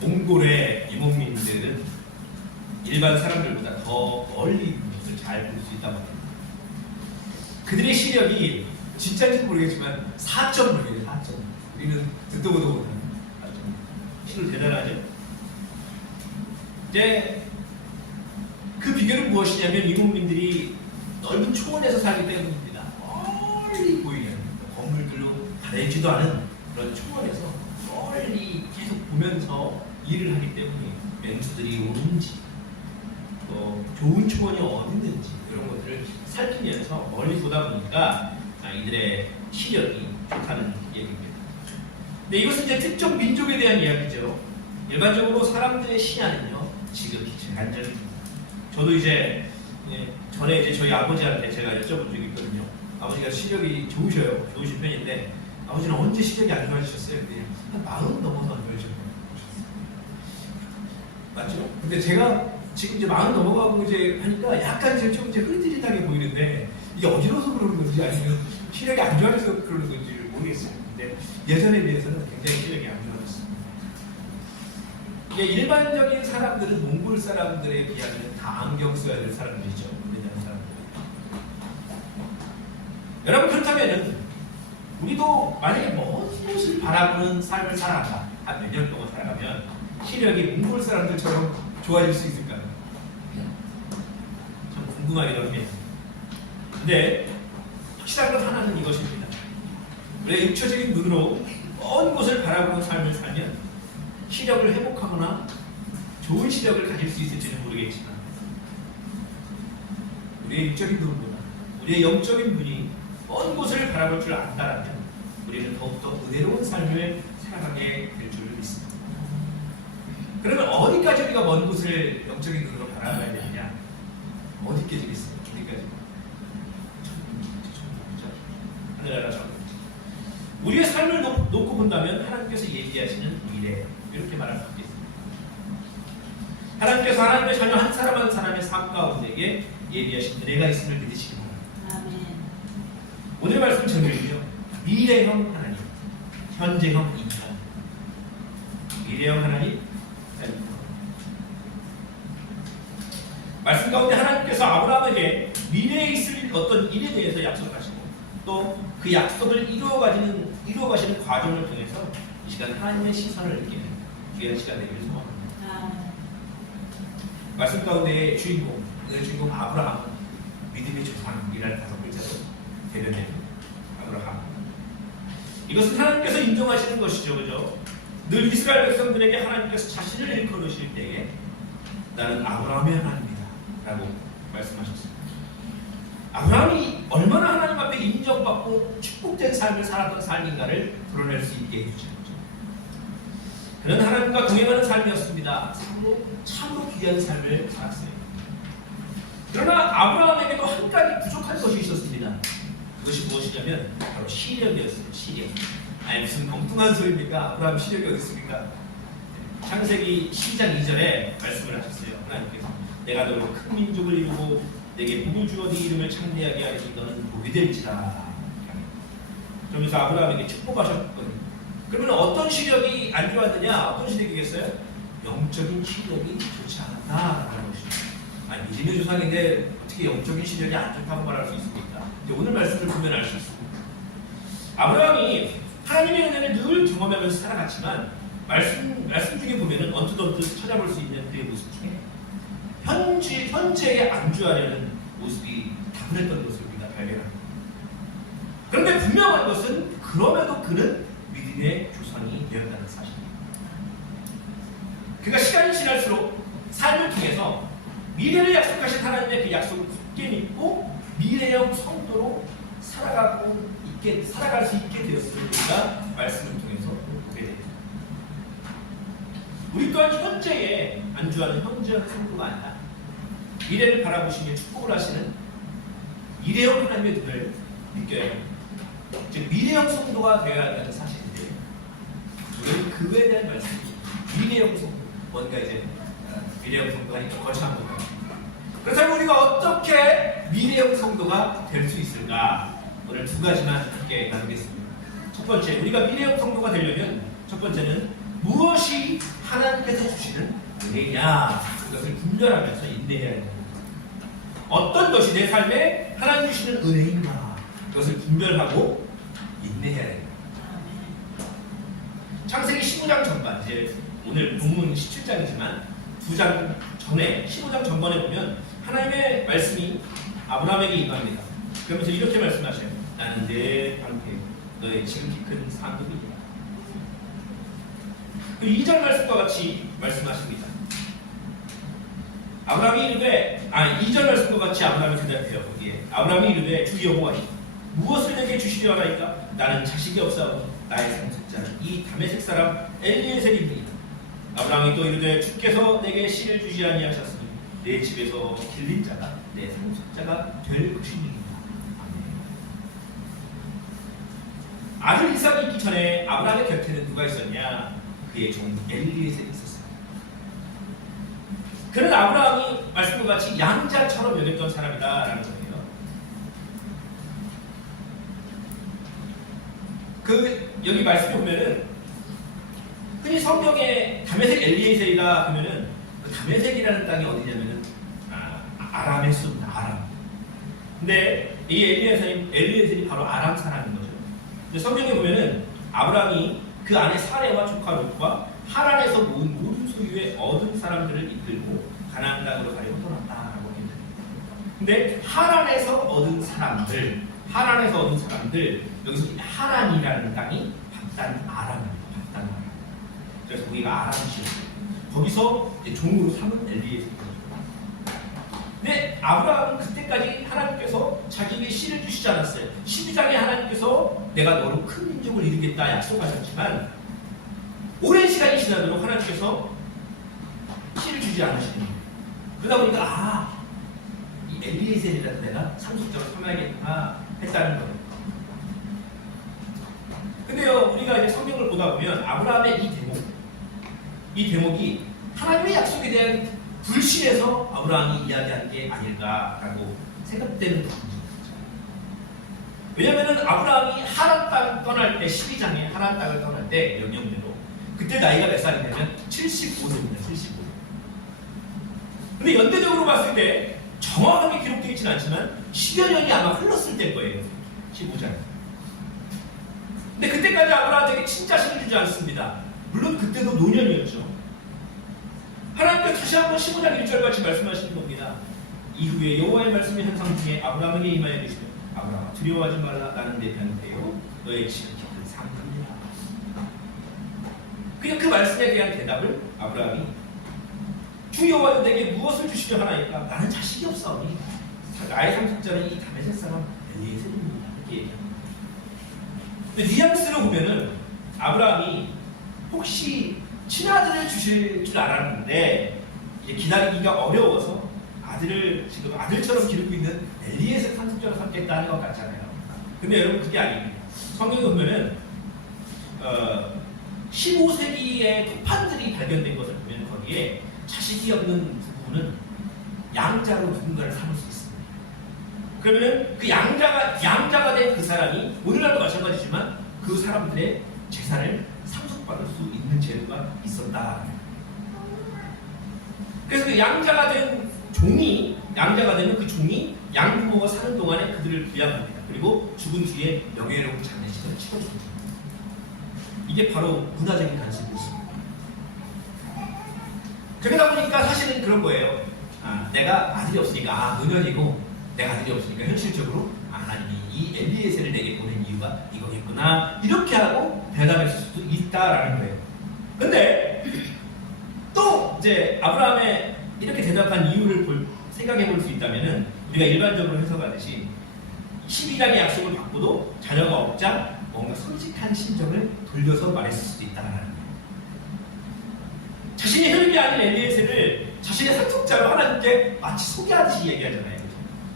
몽골의 유목민들은 일반 사람들보다 더 멀리 것을 잘 볼 수 있다고 합니다. 그들의 시력이 진짜인지 모르겠지만 4.6이에요. 4.6. 우리는 듣도 보도 못하는 4.6. 시력 대단하죠? 이제 그 비결은 무엇이냐면 유목민들이 넓은 초원에서 살기 때문입니다. 멀리 보이는 건물들로 가려지도 않은 그런 초원에서 멀리 계속 보면서 일을 하기 때문에 맹수들이 오는지 또 좋은 초원이 어디 있는지 이런 것들을 살피면서 멀리 보다 보니까 이들의 시력이 좋다는 얘기입니다. 근데 이것은 이제 특정 민족에 대한 이야기죠. 일반적으로 사람들의 시야는요 지극히 제한적입니다. 저도 이제 전에 이제 저희 아버지한테 제가 여쭤본 적이 있거든요. 아버지가 시력이 좋으신 편인데 아버지는 언제 시력이 안 좋아지셨어요? 한 40 넘어서 안 좋아지셨어요. 맞죠? 근데 제가 지금 이제 40 넘어가고 이제 하니까 약간 이제 좀 이제 흐릿흐릿하게 보이는데 이게 어지러워서 그러는 건지 아니면 시력이 안 좋아져서 그러는 건지 모르겠어요. 근데 예전에 비해서는 굉장히 시력이 안 좋아졌습니다. 이게 일반적인 사람들은 몽골 사람들에 비하면 다 안경 써야 될 사람들이죠. 우리나라 사람들. 여러분 그렇다면은 우리도 만약에 먼 곳을 바라보는 삶을 살아간다. 한 몇 년 동안 살아가면 시력이 몽골 사람들처럼 좋아질 수 있을까요? 참 궁금하기도 합니다. 근데 확실한 것 하나는 이것입니다. 우리가 육체적인 눈으로 먼 곳을 바라보는 삶을 살면 시력을 회복하거나 좋은 시력을 가질 수 있을지는 모르겠지만 우리의 육적인 눈보다 우리의 영적인 눈이 먼 곳을 바라볼 줄 안다라면 우리는 더욱더 은혜로운 삶을 살아가게 될 줄 믿습니다. 그러면 어디까지 우리가 먼 곳을 영적인 눈으로 바라봐야 되느냐? 어디까지겠어요? 어디까지? 하늘나라 전 우리의 삶을 놓고 본다면 하나님께서 얘기하시는 미래 이렇게 말할 수 있겠습니다. 하나님께서 하나님의 자녀 한 사람 한 사람의 삶 가운데에 예비하신 은혜가 있음을 믿으시기 바랍니다. 아멘. 오늘의 말씀 제목은요. 미래형 하나님, 현재형 인간. 미래형 하나님, 말씀 가운데 하나님께서 아브라함에게 미래에 있을 어떤 일에 대해서 약속하시고 또 그 약속을 이루어가시는 과정을 통해서 이 시간 하나님의 시선을 느끼는 귀한 시간 되기를 소망합니다. 말씀 가운데의 주인공, 오늘의 주인공 아브라함은 믿음의 조상이라는 5글자로 대변됩니다. 아브라함. 이것은 하나님께서 인정하시는 것이죠. 그죠? 늘 이스라엘 백성들에게 하나님께서 자신을 일컬으실 때에 나는 아브라함의 하나님이다 라고 말씀하셨습니다. 아브라함이 얼마나 하나님 앞에 인정받고 축복된 삶을 살았던 삶인가를 드러낼 수 있게 해주신 거죠. 그는 하나님과 동행하는 삶이었습니다. 참으로 귀한 삶을 살았어요. 그러나 아브라함에게도 한 가지 부족한 것이 있었습니다. 그것이 무엇이냐면 바로 시력이었어요. 시력. 아니 무슨 엉뚱한 소리입니까? 아브라함 시력이 어디 있습니까? 창세기 10장 2절에 말씀을 하셨어요. 하나님께서 내가 너로 큰 민족을 이루고 내게 복을 주어 네 이름을 창대하게 하리니 너는 복이 될지라. 그러면서 아브라함에게 축복하셨거든요. 그러면 어떤 시력이 안 좋았느냐? 어떤 시력이겠어요? 영적인 시력이 좋지 않았다라는 것입니다. 아니 믿음의 조상인데 어떻게 영적인 시력이 안 좋다고 말할 수 있습니까? 오늘 말씀을 보면 알 수 있습니다. 아브라함이 하나님의 은혜를 늘 경험하면서 살아갔지만 말씀 중에 보면은 언뜻 찾아볼 수 있는 그의 모습 중에 현재에 안주하려는 모습이 다분했던 것을 우리가 발견합니다. 그런데 분명한 것은 그럼에도 그는 믿음의 조상이 되었다는 사실입니다. 그가 시간이 지날수록 삶을 통해서 미래를 약속하신 하나님의 그 약속을 굳게 믿고 미래형 성도로 살아갈 수 있게 되었음을 우리가 말씀을 통해서 보게 됩니다. 우리 또한 현재에 안주하는 현재형 성도가 아니라 미래를 바라보시며 축복을 하시는 미래형 하나님의 눈을 느껴야 합니다. 즉 미래형 성도가 되어야 한다는 사실인데 우리는 그에 대한 말씀입니다. 미래형 성도, 뭔가 이제 미래형 성도 하니까 거창한 것 같아요. 그렇다면 우리가 어떻게 미래형 성도가 될 수 있을까? 오늘 두 가지만 함께 나누겠습니다. 첫 번째, 우리가 미래형 성도가 되려면 첫 번째는 무엇이 하나님께서 은혜냐 그것을 분별하면서 인내해야 됩니다. 어떤 것이 내 삶에 하나님 주시는 은혜인가 그것을 분별하고 인내해야 됩니다. 창세기 15장 전반, 이제 오늘 본문 17장이지만 2장 전에 15장 전반에 보면 하나님의 말씀이 아브라함에게 임합니다. 그러면서 이렇게 말씀하셔요. 나는 내 방패, 너의 지극히 큰 상급이다. 그 2절 말씀과 같이 말씀하십니다. 아브라함이 이르되, 2절 말씀과 같이 아브라함이 대답해요. 거기에 아브라함이 이르되 주 여호와니 무엇을 내게 주시려 하나이까? 나는 자식이 없사오니 나의 상속자는 이 다메섹 사람 엘리에셀입니다. 아브라함이 또 이르되 주께서 내게 씨를 주지 아니하셨으니 내 집에서 길린 자가 내 상속자가 될 것이니이다. 아들 이삭이 있기 전에 아브라함의 곁에는 누가 있었냐? 그의 종 엘리에셀이 있었습니다. 그는 아브라함이 말씀과 같이 양자처럼 여겼던 사람이다라는 거예요. 여기 말씀에 보면은 흔히 성경에 다메섹 엘리에셀이라 하면은 그 다메섹이라는 땅이 어디냐면은 아람의 숲 아람. 근데 이 엘리에셀이 바로 아람 사람인 거죠. 근데 성경에 보면은 아브라함이 그 안에 사레와 조카 롯과 하란에서 모은 모든 소유의 얻은 사람들을 이끌고 가나안 땅으로 가려고 떠났다라고 했는데, 근데 하란에서 얻은 사람들 여기서 하란이라는 땅이 바단 아람입니다. 바단 아람. 그래서 거기가 아람 지역이에요. 거기서 이제 종으로 삼은 엘리에셀입니다. 근데 아브라함은 그때까지 하나님께서 자기에게 씨를 주시지 않았어요. 12장에 하나님께서 내가 너로 큰 민족을 이루겠다 약속하셨지만 오랜 시간이 지나도록 하나님께서 씨를 주지 않으시는 거예요. 그러다 보니까 이 엘리에셀이라는 내가 상속자로 삼아야겠구나 했다는 거예요. 근데요, 우리가 이제 성경을 보다 보면 아브라함의 이 대목이 하나님의 약속에 대한 불신에서 아브라함이 이야기한 게 아닐까라고 생각되는 부분입니다. 왜냐하면 아브라함이 하란 땅 떠날 때 12장에 하란 땅을 떠날 때 명령대로 그때 나이가 몇 살이냐면 75세입니다. 75세. 근데 연대적으로 봤을 때 정확하게 기록되어 있지는 않지만 10여 년이 아마 흘렀을 때일 거예요. 15장. 근데 그때까지 아브라함에게 친자신을 주지 않습니다. 물론 그때도 노년이었죠. 하나님께서 다시 한번 15장 1절 같이 말씀하시는 겁니다. 이후에 여호와의 말씀의 현상 중에 아브라함에게 임하여 이르시되 아브라함아 두려워하지 말라. 나는 내 편이되요 너의 지극히 큰 상급이라. 그냥 그 말씀에 대한 대답을 아브라함이 주 여호와는 내게 무엇을 주시려 하나이까? 나는 자식이 없사오니 나의 상속자는 이 다메섹 사람 엘리에셀입니다. 이렇게 얘기합니다. 근데 뉘앙스로 보면은 아브라함이 혹시 친아들을 주실 줄 알았는데 이제 기다리기가 어려워서 아들을 지금 아들처럼 기르고 있는 엘리에셀 상속자로 삼겠다는 것 같잖아요. 근데 여러분 그게 아닙니다. 성경에 보면은 15세기의 토판들이 발견된 것을 보면 거기에 자식이 없는 부부는 양자로 누군가를 삼을 수 있습니다. 그러면은 그 양자가 된 그 사람이 오늘날도 마찬가지지만 그 사람들의 재산을 상속받을 수 있는 재료가 있었다. 그래서 그 양자가 되는 그 종이 양부모가 사는 동안에 그들을 부양합니다. 그리고 죽은 뒤에 명예로운 장례식을 치러줍니다. 이게 바로 문화적인 관습이 있습니다. 그러다 보니까 사실은 그런 거예요. 내가 아들이 없으니까 노년이고 내가 아들이 없으니까 현실적으로 하나님이 이 엘리에셀을 내게 보낸 이유가 이거겠구나 이렇게 하고 대답했을 수도 있다라는 거예요. 근데 또 이제 아브라함의 이렇게 대답한 이유를 생각해 볼 수 있다면은 우리가 일반적으로 해석하듯이 12장의 약속을 받고도 자녀가 없자 뭔가 솔직한 심정을 돌려서 말했을 수도 있다라는 거예요. 자신의 혈육이 아닌 엘리에셀을 자신의 상속자로 하나님께 마치 소개하듯이 얘기하잖아요.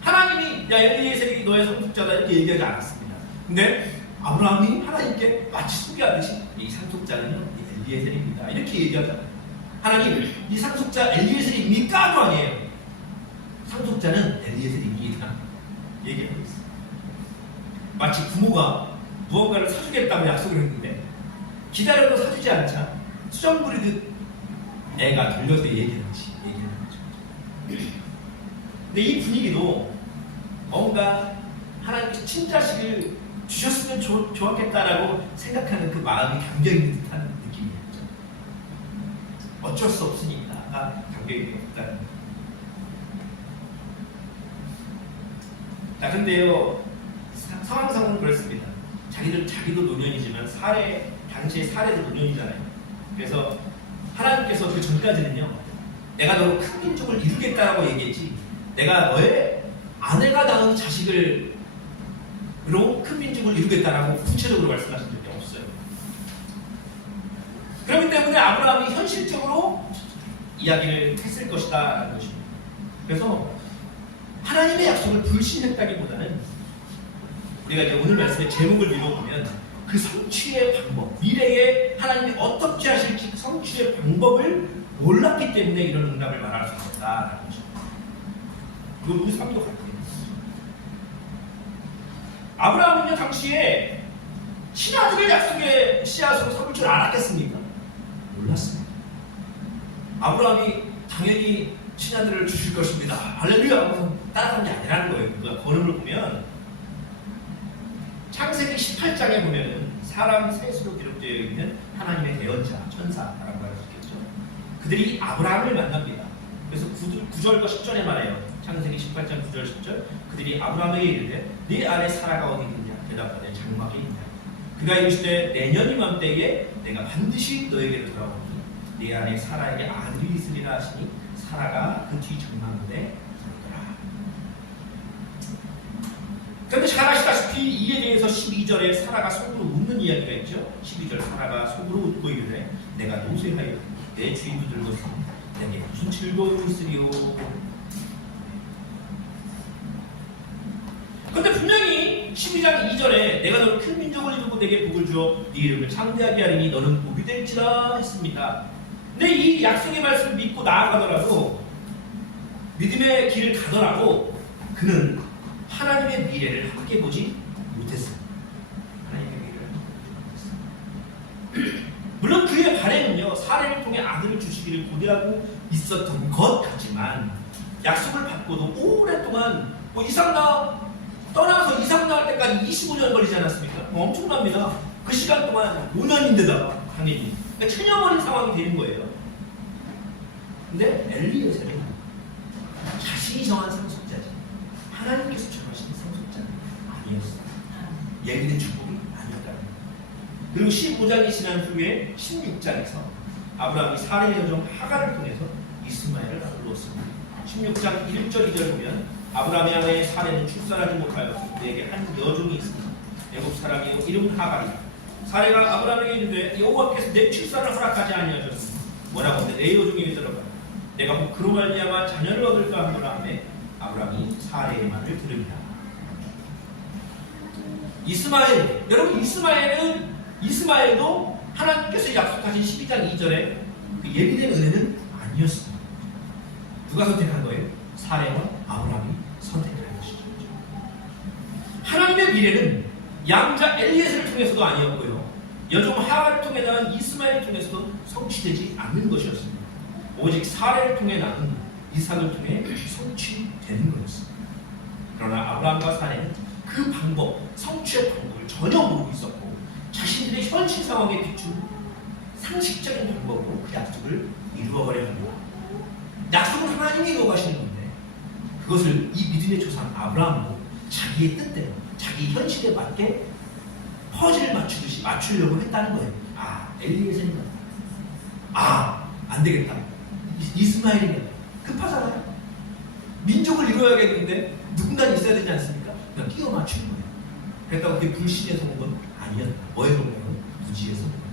하나님이 야 엘리에셀이 너의 상속자다 이렇게 얘기하지 않았습니다. 근데 아브라함이 하나님께 마치 소개하듯이 이 상속자는 엘리에셀입니다 이렇게 얘기하잖아요. 하나님 이 상속자 엘리에셀입니까도 아니에요. 상속자는 엘리에셀입니다 얘기하고 있어요. 마치 부모가 무언가를 사주겠다고 약속을 했는데 기다려도 사주지 않자 수정 부리듯 애가 돌려서 얘기하는 거죠. 근데 이 분위기도 뭔가 하나님께서 친자식을 주셨으면 좋았겠다라고 생각하는 그 마음이 담겨있는 듯한 느낌이었죠. 어쩔 수 없으니까 담겨있다는. 자, 근데요, 상황상은 그렇습니다. 자기도 노년이지만 당시의 사례도 노년이잖아요. 그래서 하나님께서 그 전까지는요, 내가 너로 큰 민족을 이루겠다라고 얘기했지, 내가 너의 아내가 낳은 자식을 큰 민족을 이루겠다라고 구체적으로 말씀하신 적이 없어요. 그렇기 때문에 아브라함이 현실적으로 이야기를 했을 것이다라는 것입니다. 그래서 하나님의 약속을 불신했다기보다는 우리가 이제 오늘 말씀의 제목을 읽어보면 그 성취의 방법, 미래에 하나님이 어떻게 하실지 그 성취의 방법을 몰랐기 때문에 이런 응답을 말할 수 있었다라는 거죠. 이거 우리 삶도 같아요. 아브라함은요, 당시에 친아들을 약속의 씨앗으로 삼을 줄 알았겠습니까? 몰랐습니다. 아브라함이 당연히 친아들을 주실 것입니다. 할렐루야 하면서 따라간 게 아니라는 거예요. 그 걸음을 보면 창세기 18장에 보면은 사람 셋으로 기록되어 있는 하나님의 대언자, 천사라고 할 수 있겠죠. 그들이 아브라함을 만납니다. 그래서 9절과 10절에 말해요. 창세기 18장 9절 10절. 그들이 아브라함에게 이르되 네 아내 사라가 어디 있느냐? 대답하되 장막에 있냐. 그가 이르시되 내년 이맘때에 내가 반드시 너에게로 돌아오니 네 아내 사라에게 아들이 있으리라 하시니 사라가 그 뒤 장막에 들어오더라. 그런데 잘 아시다시피 이에 대해서 12절에 사라가 속으로 웃는 이야기가 있죠. 12절 사라가 속으로 웃고 이르되 내가 노쇠하여 내 주인도 늙었으니 내게 무슨 즐거움이 있으리요. 그런데 분명히 12장 2절에 내가 너를 큰 민족을 이루고 내게 복을 주어 네 이름을 창대하게 하리니 너는 복이 될지라 했습니다. 근데 이 약속의 말씀을 믿고 나아가더라도 믿음의 길을 가더라도 그는 하나님의 미래를 함께 보지 못했습니다. 하나님의 미래를 함께 보지 못했습니다. 물론 그의 바람은요, 사례를 통해 아들을 주시기를 고대하고 있었던 것 같지만 약속을 받고도 오랫동안 떠나서 이삭 낳을 때까지 25년 걸리지 않았습니까? 엄청납니다. 그 시간 동안 5년인데다가 당연히 그러니까 천여버린 상황이 되는 거예요. 근데 엘리에셀은 자신이 정한 상속자지 하나님께서 정하신 상속자는 아니었어요. 예비된 축복이 아니었다는 거예요. 그리고 15장이 지난 후에 16장에서 아브라함이 사례의 여종 하갈을 통해서 이스마엘을 낳았습니다. 16장 1절 2절 보면 아브라함의 아내 사례는 출산하지 못하여 그에게 한 여종이 있습니다. 애굽 사람이요 이름은 하갈이다. 사례가 아브라함에게 이르되 여호와께서 내 출산을 허락하지 아니하셨으니 원하건대 내 여종에게 들어가 내가 곧 그로 말미암아 자녀를 얻을까 하노라 하매 아브라함이 사례의 말을 들으리라. 이스마엘, 여러분 이스마엘도 하나님께서 약속하신 12장 2절에 그 예비된 은혜는 아니었습니다. 누가 선택한 거예요? 사례와 아브라함이 선택한 것이죠. 하나님의 미래는 양자 엘리에셀을 통해서도 아니었고요, 여종 하갈을 통해 낳은 이스마엘을 통해서도 성취되지 않는 것이었습니다. 오직 사례를 통해 낳은 이삭을 통해 성취되는 거였습니다. 그러나 아브라함과 사례는 그 방법, 성취의 방법을 전혀 모르고 있었고 자신들의 현실 상황에 비춘 상식적인 방법으로 그 약속을 이루어가려 합니다. 약속은 하나님이 이루어가시는 건데 그것을 이 믿음의 조상 아브라함도 자기의 뜻대로 자기 현실에 맞게 퍼즐을 맞추듯이 맞추려고 했다는 거예요. 엘리에셀인가? 안 되겠다. 이스마엘이냐? 급하잖아요. 민족을 이루어야겠는데 누군가 있어야 되지 않습니까? 그냥 끼워 맞추는 거예요. 그랬다고 그게 불신에서 온 건 아니었다. 뭐에서 온 거예요? 무지에서 온 거예요.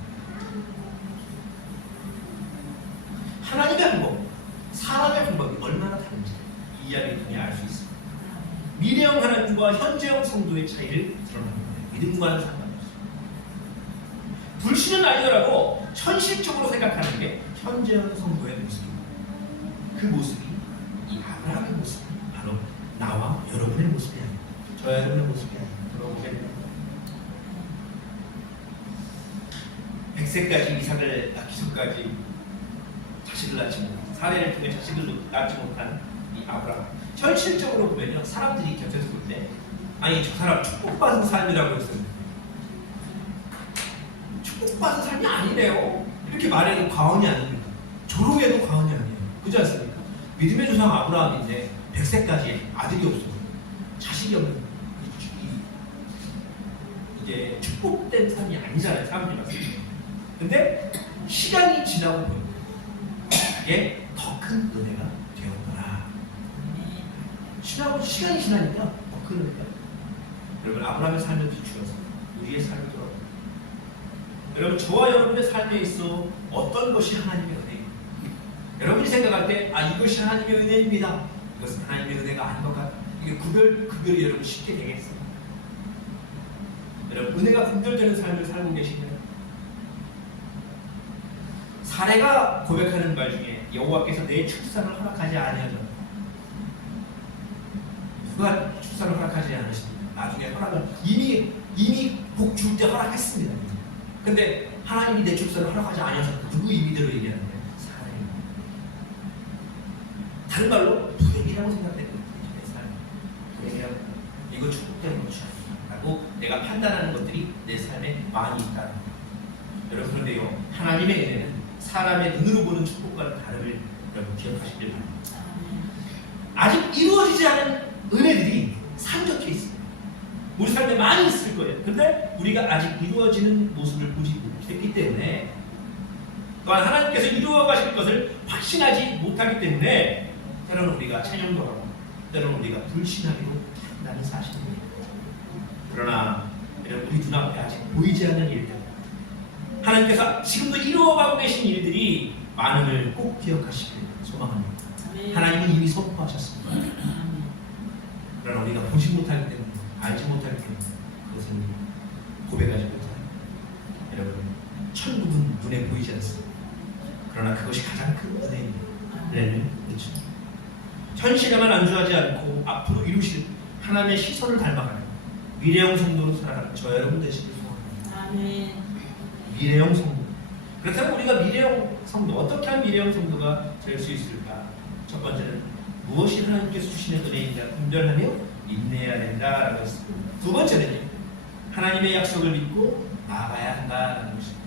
하나님의 방법, 사람의 방법이 얼마나 다른지 이 이야기를 통해 알 수 있습니다. 미래형 하나님과 현재형 성도의 차이를 드러내는 거예요. 믿음과는 상관없어요. 불신은 아니더라도 현실적으로 생각하는 게 현재형 성도의 모습입니다. 그 모습이 이 아브라함의 모습이 바로 나와 여러분의 모습이 아닙니다. 저와 여러분의 모습이 아닙니다. 돌아보게 됩니다. 100세까지 이삭을 낳기 전까지 자신의 자식을 낳지 못한, 사례를 통해 자식을 낳지 못한 이 아브라함. 현실적으로 보면요, 사람들이 곁에서 볼 때 아니 저 사람 축복받은 삶이라고 했어요. 축복받은 삶이 아니래요. 이렇게 말해도 과언이 아닙니다. 조롱해도 과언이 아니에요. 그렇지 않습니까? 믿음의 조상 아브라함인데 100세까지 아들이 없어요. 자식이 없는 이게 축복된 삶이 아니잖아요. 사람들이 봤을 때. 근데 시간이 지나고 보니까 이게 더 큰 은혜가 되었더라. 시간이 지나니까 더 큰 은혜가. 여러분, 아브라함의 삶을 비추어서 우리의 삶을 돌아봅니다. 여러분, 저와 여러분의 삶에 있어 어떤 것이 하나님의 은혜입니까? 여러분이 생각할 때 이것이 하나님의 은혜입니다. 이것은 하나님의 은혜가 아닌 것 같아요. 이게 구별이 여러분 쉽게 되겠어요. 여러분, 은혜가 분별되는 삶을 살고 계시나요? 사례가 고백하는 말 중에 여호와께서 내 출산을 허락하지 아니하셨다. 누가 출산을 허락하지 않으십니까? 나중에 허락을 이미 복 줄 때 허락했습니다. 근데 하나님이 내 출산을 허락하지 아니하셨다. 누구 의미대로 얘기하는데? 사례입니다. 다른 말로 불행이라고 생각되는 거예요. 내 삶. 불행이라고. 이거 축복된 것이 아니라고 내가 판단하는 것들이 내 삶에 많이 있다는 거예요. 여러분, 그런데요, 하나님의 은혜는 사람의 눈으로 보는 축복과는 다름을 여러분 기억하시길 바랍니다. 아직 이루어지지 않은 은혜들이 산적해 있어요. 우리 삶에 많이 있을 거예요. 근데 우리가 아직 이루어지는 모습을 보지 못했기 때문에, 또한 하나님께서 이루어 가실 것을 확신하지 못하기 때문에 때로는 우리가 찬양도 하고 때로는 우리가 불신하기도 한다는 사실입니다. 그러나 우리 눈앞에 아직 보이지 않는 일들, 하나님께서 지금도 이루어가고 계신 일들이 많음을 꼭 기억하시길 소망합니다. 하나님은 이미 선포하셨습니다. 그러나 우리가 보지 못하기 때문에, 알지 못하기 때문에 그것은 고백하지 못합니다. 여러분, 천국은 눈에 보이지 않습니다. 그러나 그것이 가장 큰 은혜입니다. 은혜는 그렇죠. 현실에만 안주하지 않고 앞으로 이루실 하나님의 시선을 닮아가는 미래형 성도로 살아가는 저 여러분 되시길 소망합니다. 아멘. 미래형 성도. 그렇다면 우리가 미래형 성도, 어떻게 하면 미래형 성도가 될 수 있을까? 첫 번째는 무엇이 하나님께서 주시는 은혜인가 분별하며 인내해야 된다라고 했습니다. 두 번째는요, 하나님의 약속을 믿고 나아가야 한다라는 것입니다.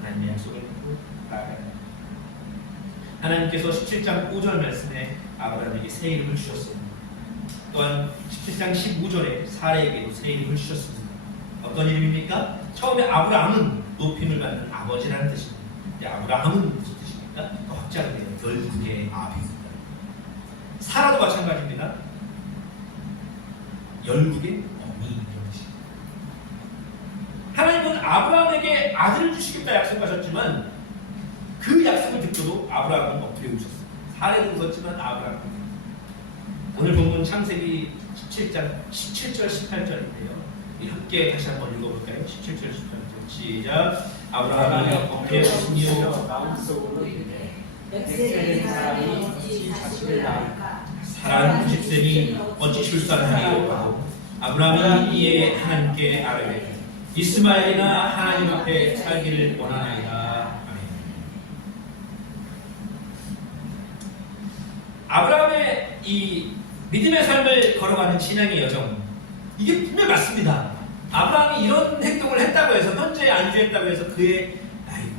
하나님의 약속을 믿고 나아가야 한다. 하나님께서 17장 5절 말씀에 아브라함에게 새 이름을 주셨습니다. 또한 17장 15절에 사례에게도 새 이름을 주셨습니다. 어떤 이름입니까? 처음에 아브라함은 높임을 받는 아버지라는 뜻입니다. 아브라함은 무슨 뜻입니까? 또 확장돼요. 열국의 아비입니다. 사라도 마찬가지입니다. 열국의 어미 이런 뜻입니다. 하나님은 아브라함에게 아들을 주시겠다 약속하셨지만 그 약속을 듣고도 아브라함은 엎드려 웃었습니다. 사례도 웃었지만 아브라함은. 오늘 본문 창세기 17장 17절 18절인데요. 함께 다시 한번 읽어볼까요? 17절 18절 시작. 아브라함이 엎드려 웃으며 마음속으로 이르되 백세된 사람이 어찌 자식을 낳을까? 사람 90세니 어찌 출산하리요 하고 아브라함이 이에 하나님께 아뢰되 이스마엘이나 하나님 앞에 살기를 원하나이다. 아멘. 아브라함의 이 믿음의 삶을 걸어가는 신앙의 여정, 이게 분명 맞습니다. 아브라함이 이런 행동을 했다고 해서, 현재에 안주했다고 해서 그의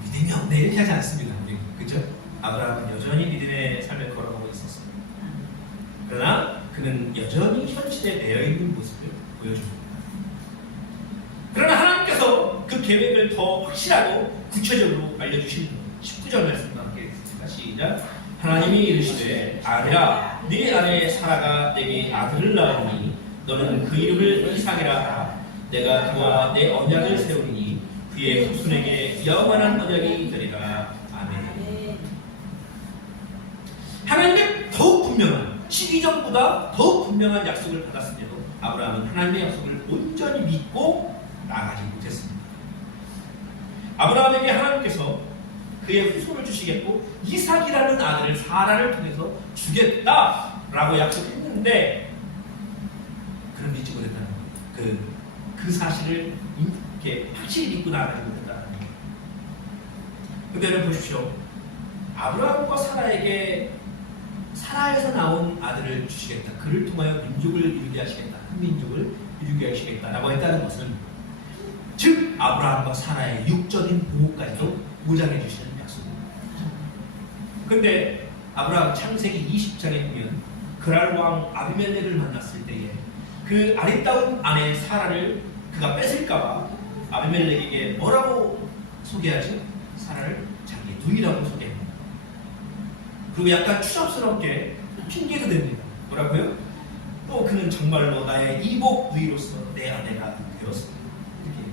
믿음이 없네 이렇게 하지 않습니다. 그죠? 아브라함은 여전히 믿음의 삶을 걸어가고 있었습니다. 그러나 그는 여전히 현실에 매여있는 모습을 보여줍니다. 그러나 하나님께서 그 계획을 더 확실하고 구체적으로 알려주신 19절 말씀과 함께 읽겠습니다. 시작. 하나님이 이르시되 아들아 네 아내 사라가 내게 아들을 낳으니 너는 그 이름을 이삭이라 하라. 내가 그와 내 언약을 세우리니 그의 후손에게 영원한 언약이 되리라. 아멘. 하나님의 더욱 분명한, 시기전보다 더욱 분명한 약속을 받았음에도 아브라함은 하나님의 약속을 온전히 믿고 나아가지 못했습니다. 아브라함에게 하나님께서 그의 후손을 주시겠고 이삭이라는 아들을 사라를 통해서 주겠다라고 약속했는데 그는 믿지 못했다는 거예요. 그 사실을 이렇게 확실히 믿고 나아가지 못했다는 거예요. 근데 여러분 보십시오. 아브라함과 사라에게 사라에서 나온 아들을 주시겠다. 그를 통하여 민족을 이루게 하시겠다. 큰 민족을 이루게 하시겠다라고 했다는 것은 즉 아브라함과 사라의 육적인 부모까지도 보장해 주시는 약속입니다. 근데 아브라함 창세기 20장에 보면 그랄 왕 아비멜렉을 만났을 때에 그 아리따운 아내 사라를 그가 뺏을까봐 아비멜렉에게 뭐라고 소개하죠? 사라를 자기의 누이라고 소개합니다. 그리고 약간 추잡스럽게 핑계도 댑니다. 뭐라고요? 또 그는 정말로 나의 이복 누이로서 내 아내가 되었습니다. 이렇게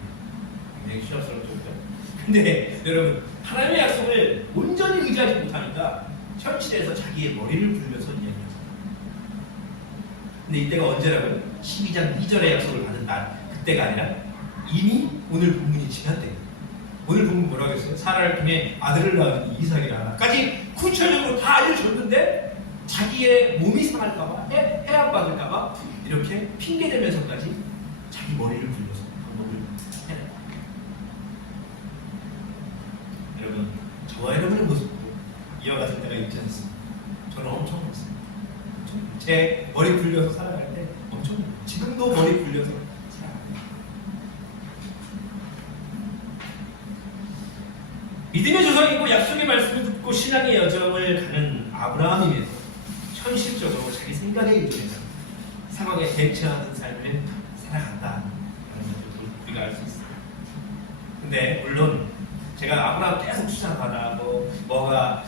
굉장히 추잡스럽죠. 근데 여러분 하나님의 약속을 온전히 의지하지 못하니까 현실에서 자기의 머리를 굴려서 이야기합니다. 근데 이때가 언제라고요? 12장 2절의 약속을 받은 날 그때가 아니라 이미 오늘 본문이 지난 때. 오늘 본문 뭐라고 했어요? 사라를 통해 아들을 낳은 이삭이라까지 구체적으로 다 알려줬는데 자기의 몸이 상할까봐 해안받을까봐 이렇게 핑계대면서까지 자기 머리를 굴려서 방법을 해냈다. 여러분 저와 여러분의 모습도 이와 같은 때가 있지 않습니까? 저는 엄청 많습니다. 제 머리 굴려서 살아갈 때 엄청 지금도 머리 굴려서 살아갑니다. 믿음의 조상이고 약속의 말씀을 듣고 신앙의 여정을 가는 아브라함이면 현실적으로 자기 생각에 의존해서 상황에 대처하는 삶을 살아간다는 것을 우리가 알 수 있습니다. 근데 물론 제가 아브라함 계속 추상하다 뭐가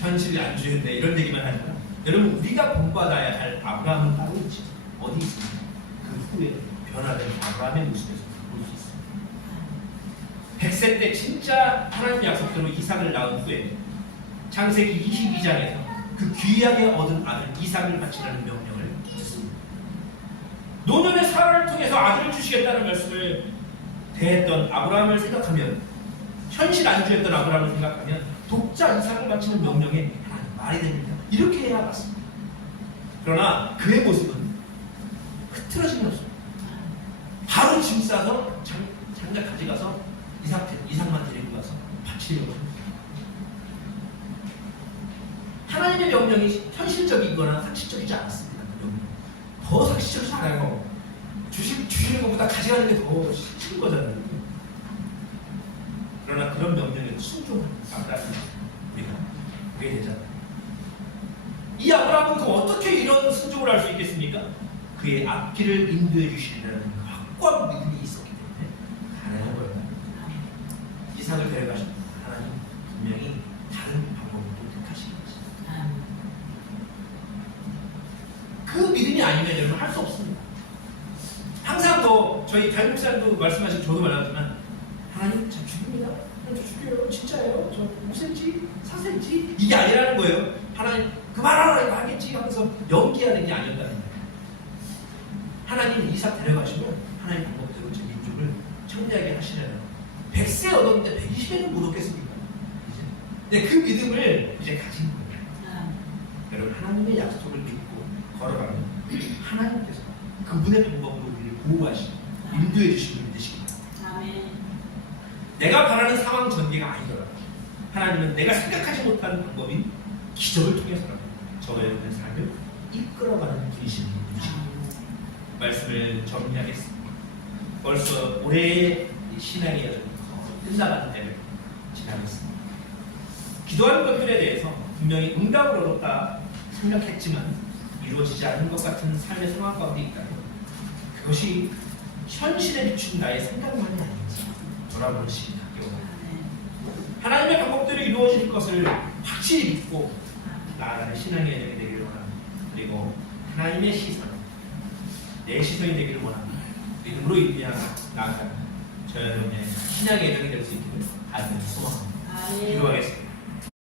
현실이 안 주는데 이런 얘기만 하지만 여러분 우리가 본받아야 할 아브라함은 따로 있죠. 어디 있습니까? 그 후에 변화된 아브라함의 모습에서 볼 수 있습니다. 100세 때 진짜 하나님 약속대로 이삭을 낳은 후에 창세기 22장에서 그 귀하게 얻은 아들 이삭을 바치라는 명령을 듣습니다. 노년의 사라를 통해서 아들을 주시겠다는 말씀을 대했던 아브라함을 생각하면 현실 안주했던 아브라함을 생각하면 독자 이삭을 바치는 명령에 말이 됩니다. 이렇게 해야 맞습니다. 그러나 그의 모습은 흐트러짐이 없습니다. 바로 짐 싸서 장작 가져가서 이삭만 데리고 가서 바치려고 합니다. 하나님의 명령이 현실적이거나 상식적이지 않았습니다. 더 상식적이지 않아요. 주시는 것보다 가져가는 게 더 쉬운 거잖아요. 그러나 그런 명령에 순종하는 아브라함이 우리가 보게 되잖아요. 이 아브라함은 그럼 어떻게 이런 순종을 할 수 있겠습니까? 그의 앞길을 인도해 주시리라는 확고한 믿음이 있었기 때문에 가능한 거예요. 이삭을 데려가신 하나님 분명히 다른 방법으로 택하시겠지. 그 믿음이 아니면 여러분 할 수 없습니다. 항상 저희 다임 목사님도 말씀하시고 저도 말하지만 하나님 저 죽습니다. 저 죽여요. 진짜예요. 저 5cm, 4cm 이게 아니라는 거예요. 하나님 그만하라 이거 하겠지 하면서 연기하는 게 아니었다는 거예요. 하나님 이삭 데려가시고 하나님 방법대로 제 민족을 청대하게 하시려는 100세 얻었는데 120세는 못 얻겠습니까? 근데 그 믿음을 이제 가진 거예요. 여러분 하나님의 약속을 믿고 걸어가면 하나님께서 그분의 방법으로 우리를 보호하시고 인도해 주시는 믿으시기 바랍니다. 내가 바라는 상황 전개가 아니더라도 하나님은 내가 생각하지 못하는 방법인 기적을 통해서라도 저와 여러분의 삶을 이끌어가는 분이신 분이십니다. 말씀을 정리하겠습니다. 벌써 올해의 신앙의 여정이 끝나가는 때를 지나고 있습니다. 기도하는 것들에 대해서 분명히 응답을 얻었다 생각했지만 이루어지지 않는 것 같은 삶의 상황 가운데 있다면 그것이 현실에 비춘 나의 생각만이 아닌지 돌아보는 시간이 갖기원합니다. 하나님의 방법대로 이루어질 것을 확실히 믿고 나아가는 신앙의 여정이 되기를 원합니다. 그리고 하나님의 시선, 내 시선이 되기를 원합니다. 믿음으로 인도하여 나아가는 저 여러분의 신앙의 여정이 될 수 있기를 간절히 소망합니다. 기도하겠습니다.